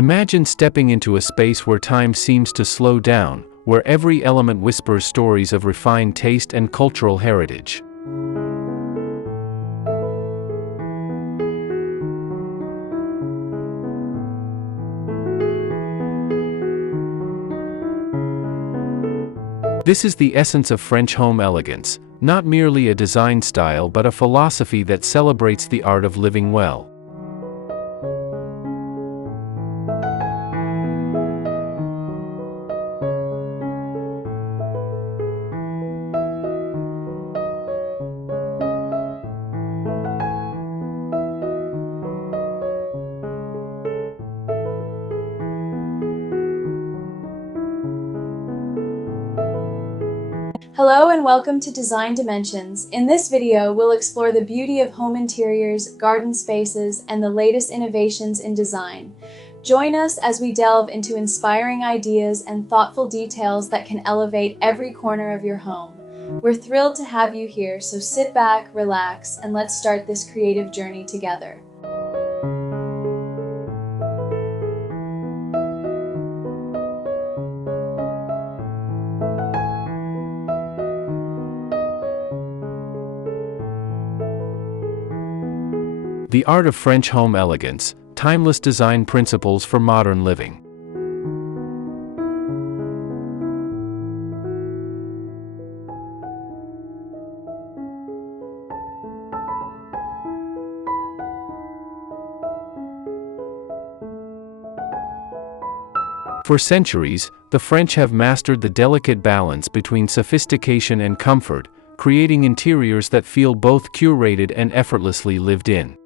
Imagine stepping into a space where time seems to slow down, where every element whispers stories of refined taste and cultural heritage. This is the essence of French home elegance, not merely a design style but a philosophy that celebrates the art of living well. Hello and welcome to Design Dimensions. In this video, we'll explore the beauty of home interiors, garden spaces, and the latest innovations in design. Join us as we delve into inspiring ideas and thoughtful details that can elevate every corner of your home. We're thrilled to have you here, so sit back, relax, and let's start this creative journey together. The Art of French Home Elegance, Timeless Design Principles for Modern Living. For centuries, the French have mastered the delicate balance between sophistication and comfort, creating interiors that feel both curated and effortlessly lived in.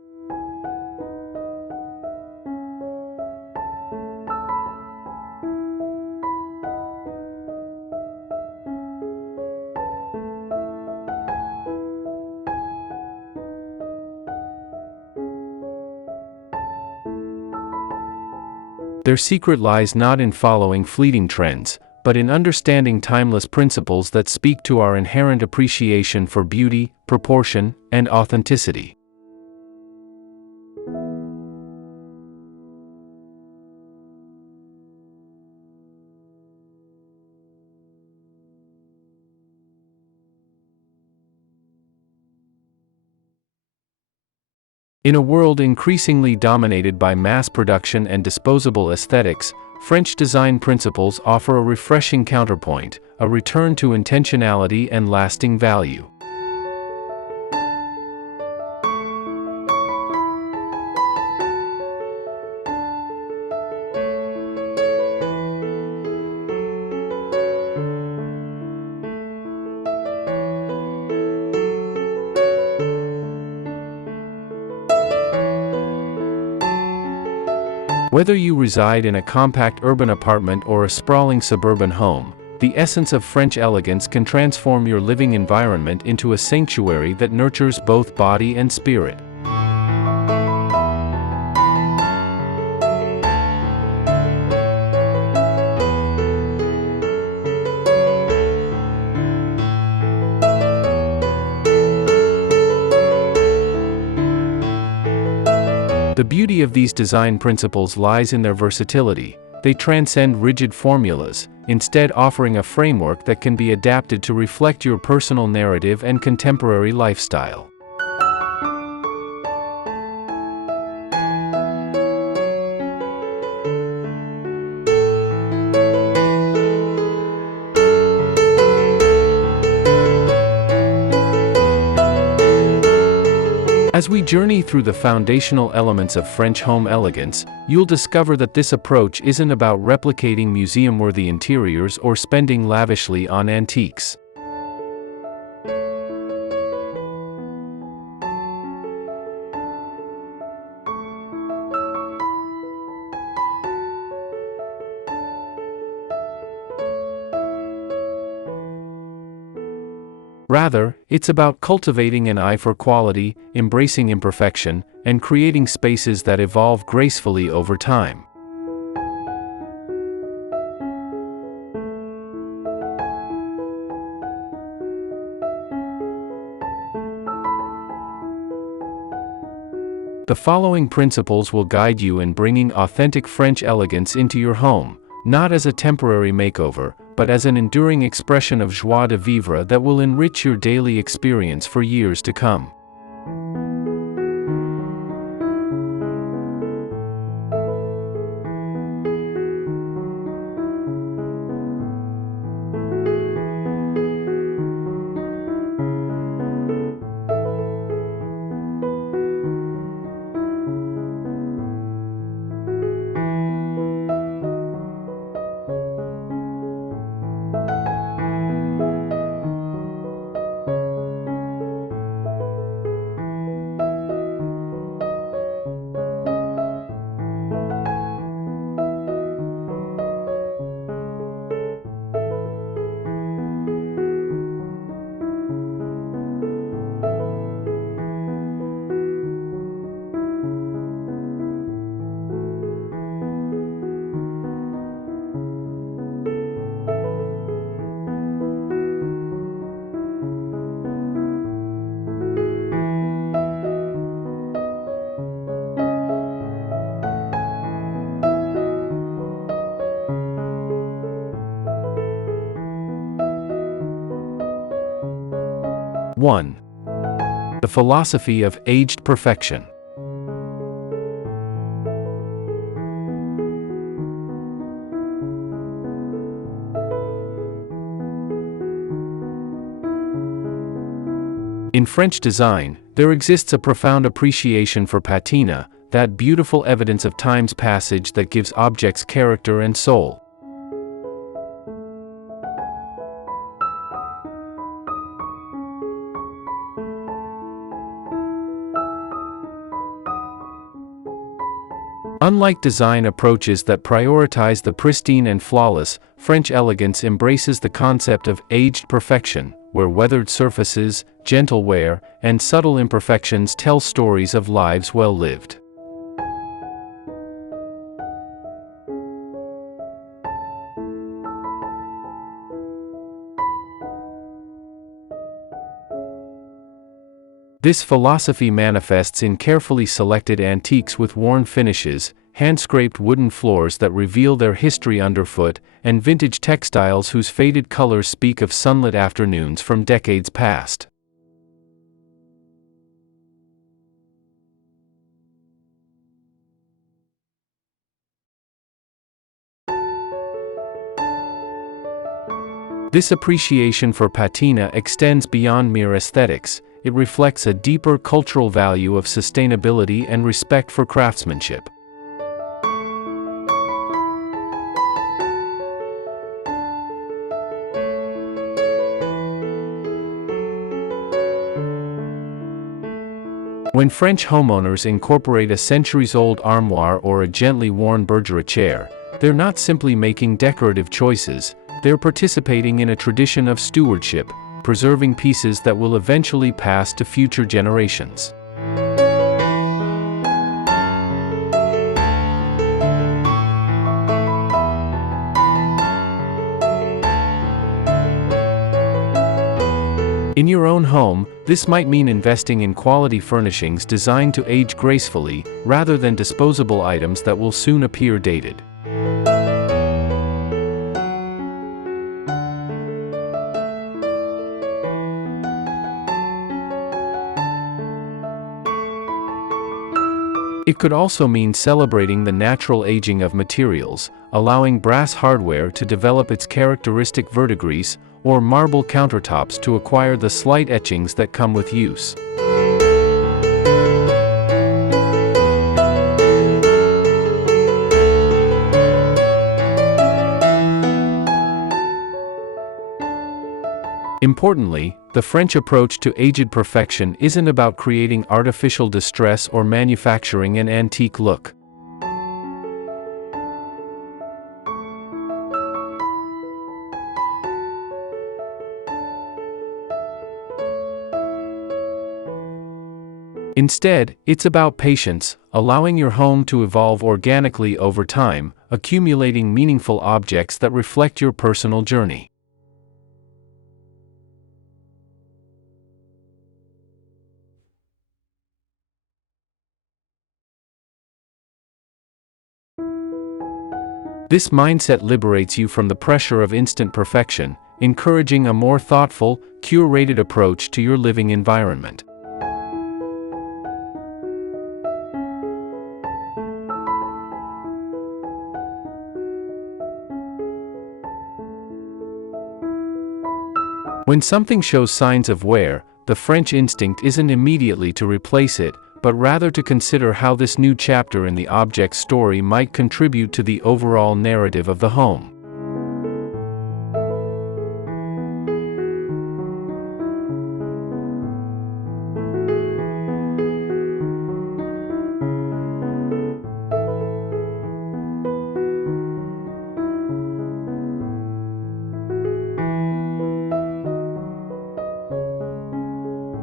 Their secret lies not in following fleeting trends, but in understanding timeless principles that speak to our inherent appreciation for beauty, proportion, and authenticity. In a world increasingly dominated by mass production and disposable aesthetics, French design principles offer a refreshing counterpoint, a return to intentionality and lasting value. Whether you reside in a compact urban apartment or a sprawling suburban home, the essence of French elegance can transform your living environment into a sanctuary that nurtures both body and spirit. The beauty of these design principles lies in their versatility. They transcend rigid formulas, instead offering a framework that can be adapted to reflect your personal narrative and contemporary lifestyle. As we journey through the foundational elements of French home elegance, you'll discover that this approach isn't about replicating museum-worthy interiors or spending lavishly on antiques. Rather, it's about cultivating an eye for quality, embracing imperfection, and creating spaces that evolve gracefully over time. The following principles will guide you in bringing authentic French elegance into your home, not as a temporary makeover, but as an enduring expression of joie de vivre that will enrich your daily experience for years to come. One. The philosophy of aged perfection. In French design, there exists a profound appreciation for patina, that beautiful evidence of time's passage that gives objects character and soul. Unlike design approaches that prioritize the pristine and flawless, French elegance embraces the concept of aged perfection, where weathered surfaces, gentle wear, and subtle imperfections tell stories of lives well lived. This philosophy manifests in carefully selected antiques with worn finishes, hand-scraped wooden floors that reveal their history underfoot, and vintage textiles whose faded colors speak of sunlit afternoons from decades past. This appreciation for patina extends beyond mere aesthetics. It reflects a deeper cultural value of sustainability and respect for craftsmanship. When French homeowners incorporate a centuries-old armoire or a gently worn Bergère chair, they're not simply making decorative choices, they're participating in a tradition of stewardship, preserving pieces that will eventually pass to future generations. In your own home, this might mean investing in quality furnishings designed to age gracefully, rather than disposable items that will soon appear dated. It could also mean celebrating the natural aging of materials, allowing brass hardware to develop its characteristic verdigris, or marble countertops to acquire the slight etchings that come with use. Importantly, the French approach to aged perfection isn't about creating artificial distress or manufacturing an antique look. Instead, it's about patience, allowing your home to evolve organically over time, accumulating meaningful objects that reflect your personal journey. This mindset liberates you from the pressure of instant perfection, encouraging a more thoughtful, curated approach to your living environment. When something shows signs of wear, the French instinct isn't immediately to replace it, but rather to consider how this new chapter in the object's story might contribute to the overall narrative of the home.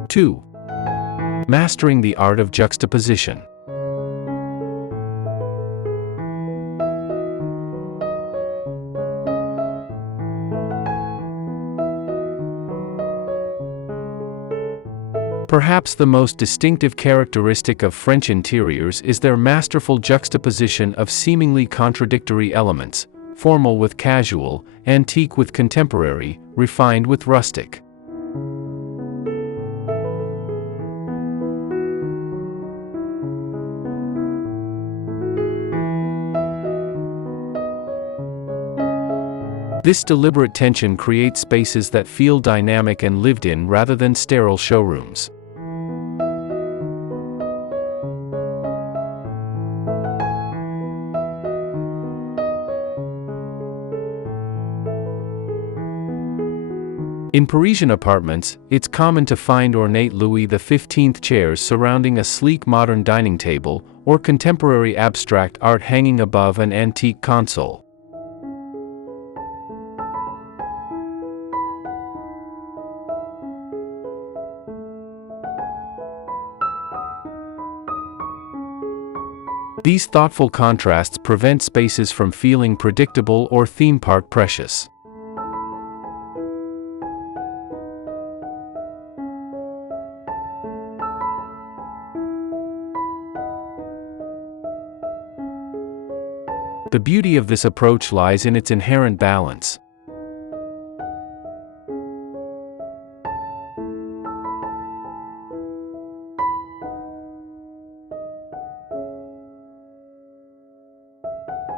Two, mastering the art of juxtaposition. Perhaps the most distinctive characteristic of French interiors is their masterful juxtaposition of seemingly contradictory elements, formal with casual, antique with contemporary, refined with rustic. This deliberate tension creates spaces that feel dynamic and lived in rather than sterile showrooms. In Parisian apartments, it's common to find ornate Louis XV chairs surrounding a sleek modern dining table, or contemporary abstract art hanging above an antique console. These thoughtful contrasts prevent spaces from feeling predictable or theme park precious. The beauty of this approach lies in its inherent balance.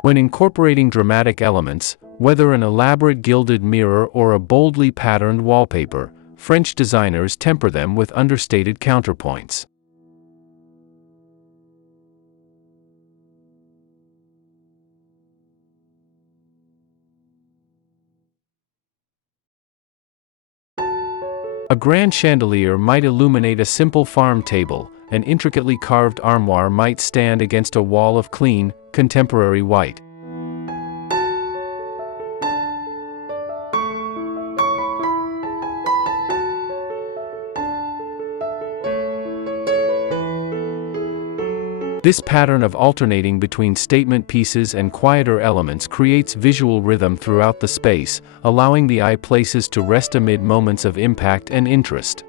When incorporating dramatic elements, whether an elaborate gilded mirror or a boldly patterned wallpaper, French designers temper them with understated counterpoints. A grand chandelier might illuminate a simple farm table, an intricately carved armoire might stand against a wall of clean, contemporary white. This pattern of alternating between statement pieces and quieter elements creates visual rhythm throughout the space, allowing the eye places to rest amid moments of impact and interest.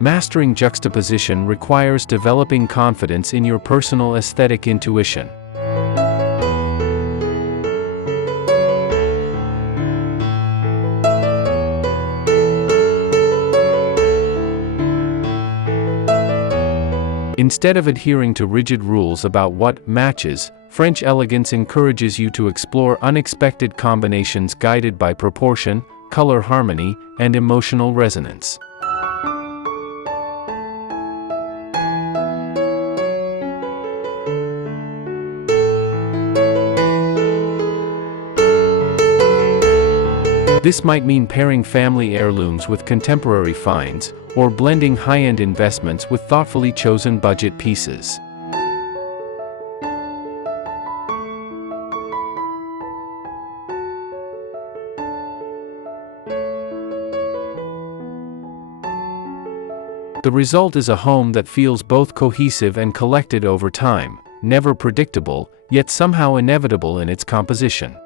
Mastering juxtaposition requires developing confidence in your personal aesthetic intuition. Instead of adhering to rigid rules about what matches, French elegance encourages you to explore unexpected combinations guided by proportion, color harmony, and emotional resonance. This might mean pairing family heirlooms with contemporary finds, or blending high-end investments with thoughtfully chosen budget pieces. The result is a home that feels both cohesive and collected over time, never predictable, yet somehow inevitable in its composition.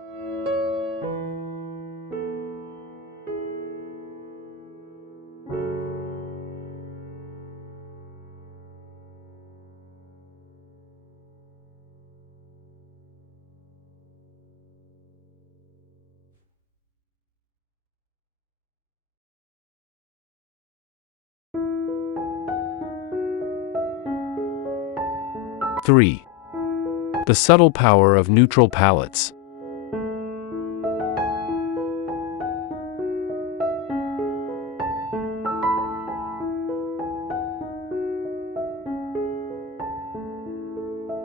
3. The subtle power of neutral palettes.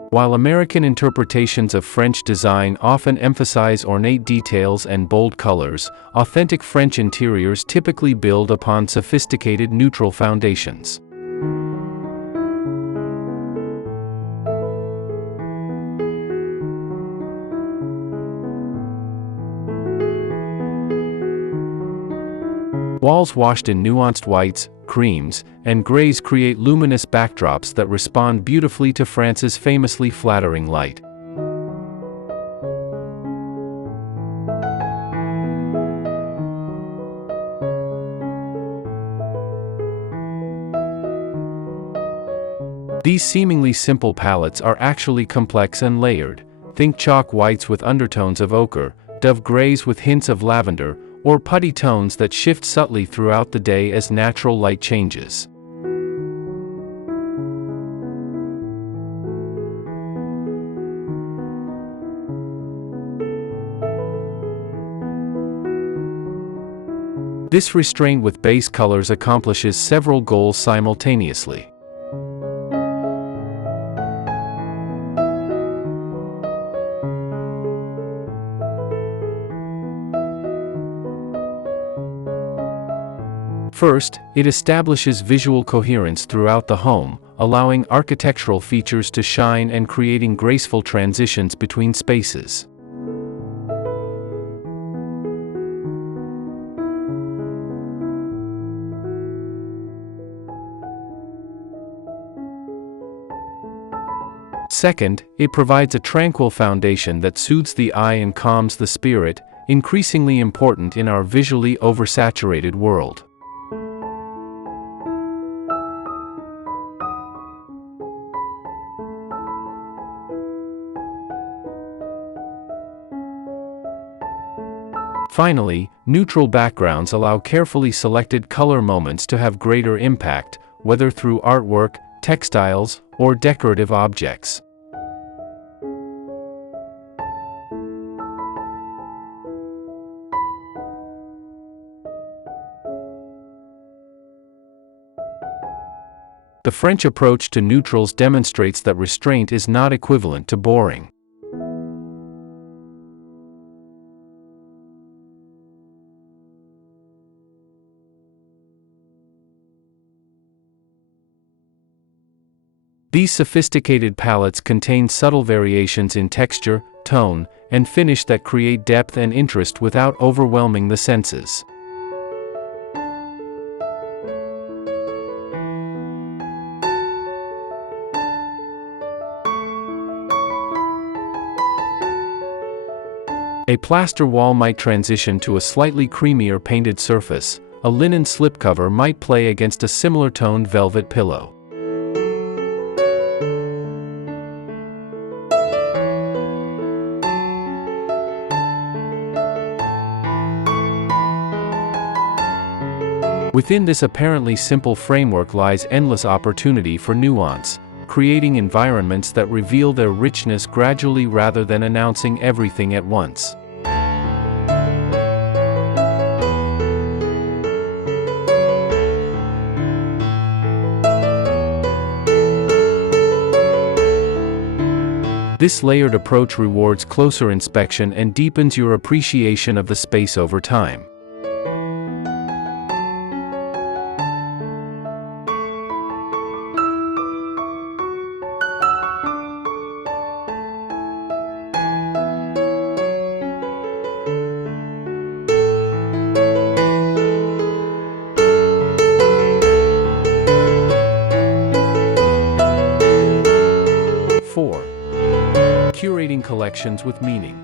While American interpretations of French design often emphasize ornate details and bold colors, authentic French interiors typically build upon sophisticated neutral foundations. Walls washed in nuanced whites, creams, and grays create luminous backdrops that respond beautifully to France's famously flattering light. These seemingly simple palettes are actually complex and layered. Think chalk whites with undertones of ochre, dove grays with hints of lavender, or putty tones that shift subtly throughout the day as natural light changes. This restraint with base colors accomplishes several goals simultaneously. First, it establishes visual coherence throughout the home, allowing architectural features to shine and creating graceful transitions between spaces. Second, it provides a tranquil foundation that soothes the eye and calms the spirit, increasingly important in our visually oversaturated world. Finally, neutral backgrounds allow carefully selected color moments to have greater impact, whether through artwork, textiles, or decorative objects. The French approach to neutrals demonstrates that restraint is not equivalent to boring. These sophisticated palettes contain subtle variations in texture, tone, and finish that create depth and interest without overwhelming the senses. A plaster wall might transition to a slightly creamier painted surface. A linen slipcover might play against a similar toned velvet pillow. Within this apparently simple framework lies endless opportunity for nuance, creating environments that reveal their richness gradually rather than announcing everything at once. This layered approach rewards closer inspection and deepens your appreciation of the space over time. Curating collections with meaning.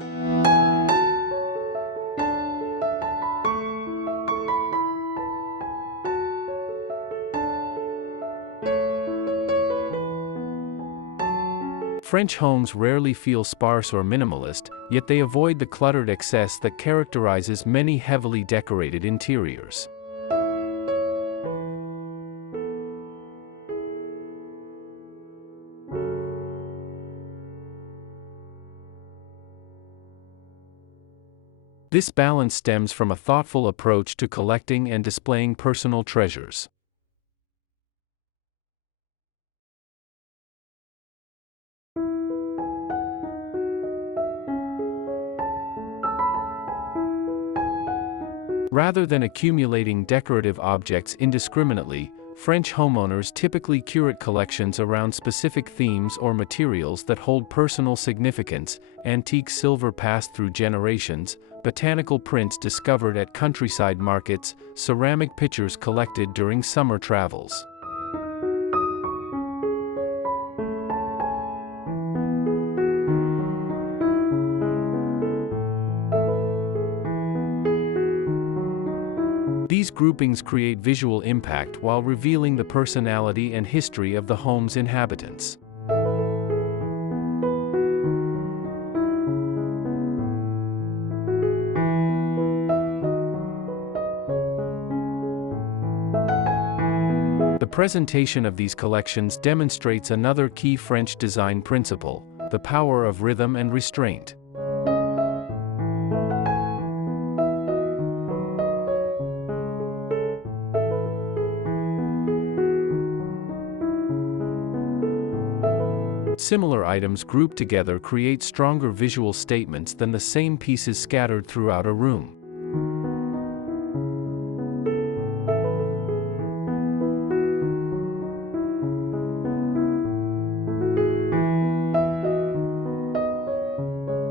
French homes rarely feel sparse or minimalist, yet they avoid the cluttered excess that characterizes many heavily decorated interiors. This balance stems from a thoughtful approach to collecting and displaying personal treasures. Rather than accumulating decorative objects indiscriminately, French homeowners typically curate collections around specific themes or materials that hold personal significance: antique silver passed through generations, botanical prints discovered at countryside markets, ceramic pitchers collected during summer travels. These groupings create visual impact while revealing the personality and history of the home's inhabitants. The presentation of these collections demonstrates another key French design principle: the power of rhythm and restraint. Similar items grouped together create stronger visual statements than the same pieces scattered throughout a room.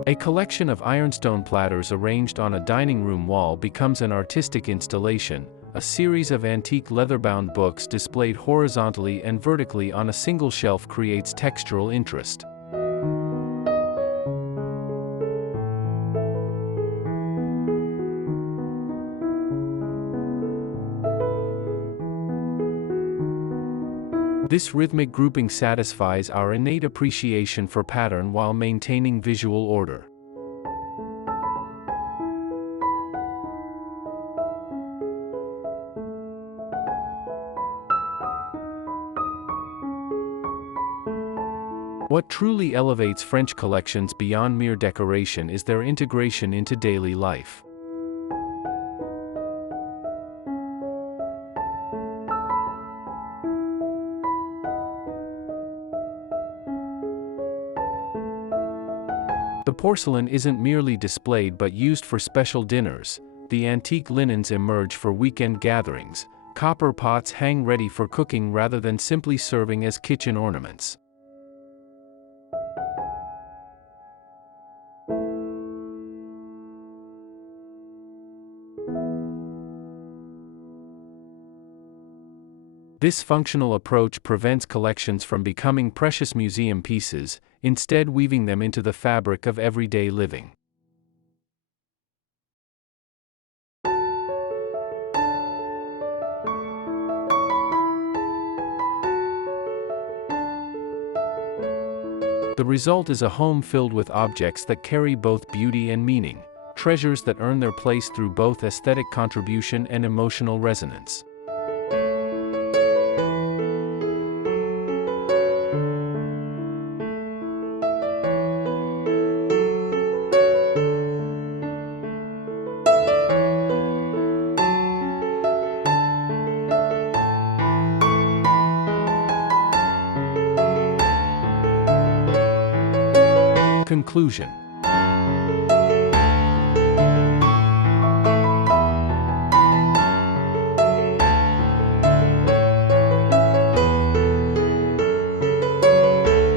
A collection of ironstone platters arranged on a dining room wall becomes an artistic installation. A series of antique leather-bound books displayed horizontally and vertically on a single shelf creates textural interest. This rhythmic grouping satisfies our innate appreciation for pattern while maintaining visual order. What truly elevates French collections beyond mere decoration is their integration into daily life. The porcelain isn't merely displayed but used for special dinners. The antique linens emerge for weekend gatherings. Copper pots hang ready for cooking rather than simply serving as kitchen ornaments. This functional approach prevents collections from becoming precious museum pieces, instead weaving them into the fabric of everyday living. The result is a home filled with objects that carry both beauty and meaning, treasures that earn their place through both aesthetic contribution and emotional resonance. Conclusion.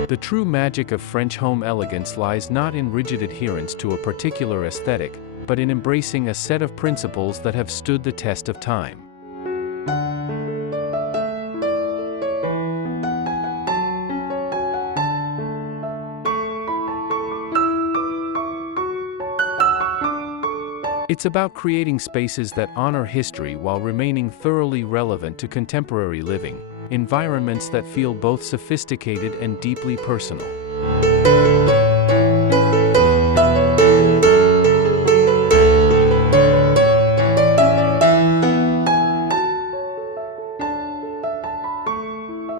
The true magic of French home elegance lies not in rigid adherence to a particular aesthetic, but in embracing a set of principles that have stood the test of time. It's about creating spaces that honor history while remaining thoroughly relevant to contemporary living, environments that feel both sophisticated and deeply personal.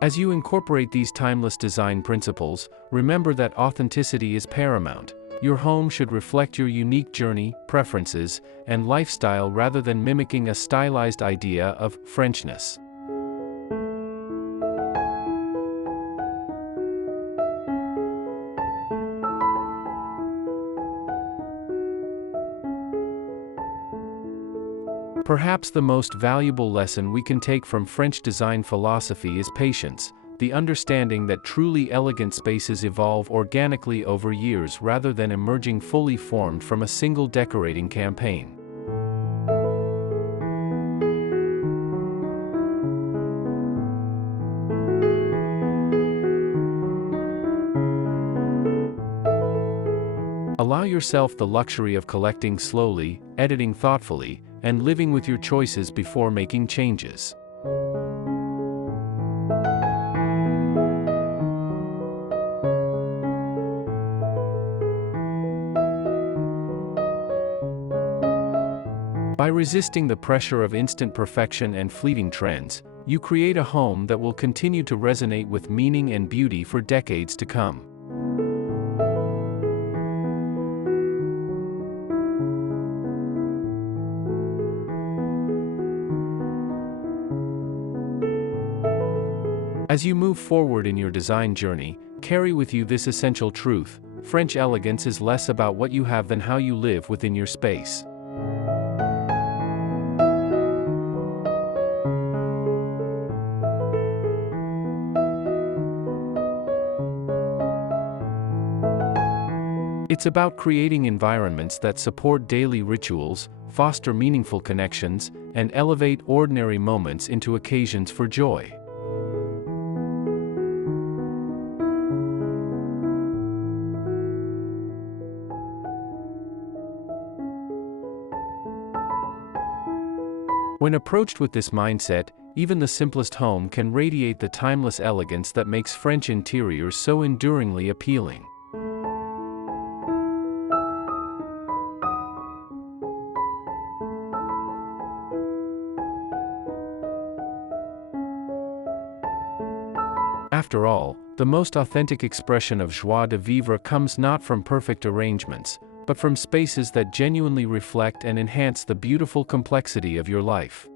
As you incorporate these timeless design principles, remember that authenticity is paramount. Your home should reflect your unique journey, preferences, and lifestyle rather than mimicking a stylized idea of Frenchness. Perhaps the most valuable lesson we can take from French design philosophy is patience, the understanding that truly elegant spaces evolve organically over years rather than emerging fully formed from a single decorating campaign. Allow yourself the luxury of collecting slowly, editing thoughtfully, and living with your choices before making changes. By resisting the pressure of instant perfection and fleeting trends, you create a home that will continue to resonate with meaning and beauty for decades to come. As you move forward in your design journey, carry with you this essential truth: French elegance is less about what you have than how you live within your space. It's about creating environments that support daily rituals, foster meaningful connections, and elevate ordinary moments into occasions for joy. When approached with this mindset, even the simplest home can radiate the timeless elegance that makes French interiors so enduringly appealing. After all, the most authentic expression of joie de vivre comes not from perfect arrangements, but from spaces that genuinely reflect and enhance the beautiful complexity of your life.